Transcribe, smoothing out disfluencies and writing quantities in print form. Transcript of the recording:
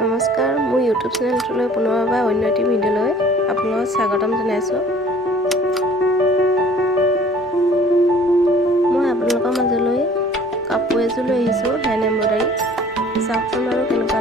নমস্কাৰ, মোৰ ইউটিউব চেনেলটোলৈ পুনৰবাৰ অন্য এটি ভিডিঅ'লৈ আপোনালোকক স্বাগতম জনাইছোঁ। মই আপোনালোকৰ মাজলৈ কাপোৰ এযোৰ লৈ আহিছোঁ, হেণ্ড এম্ব্ৰইডাৰী। চাওকচোন বাৰু কেনেকুৱা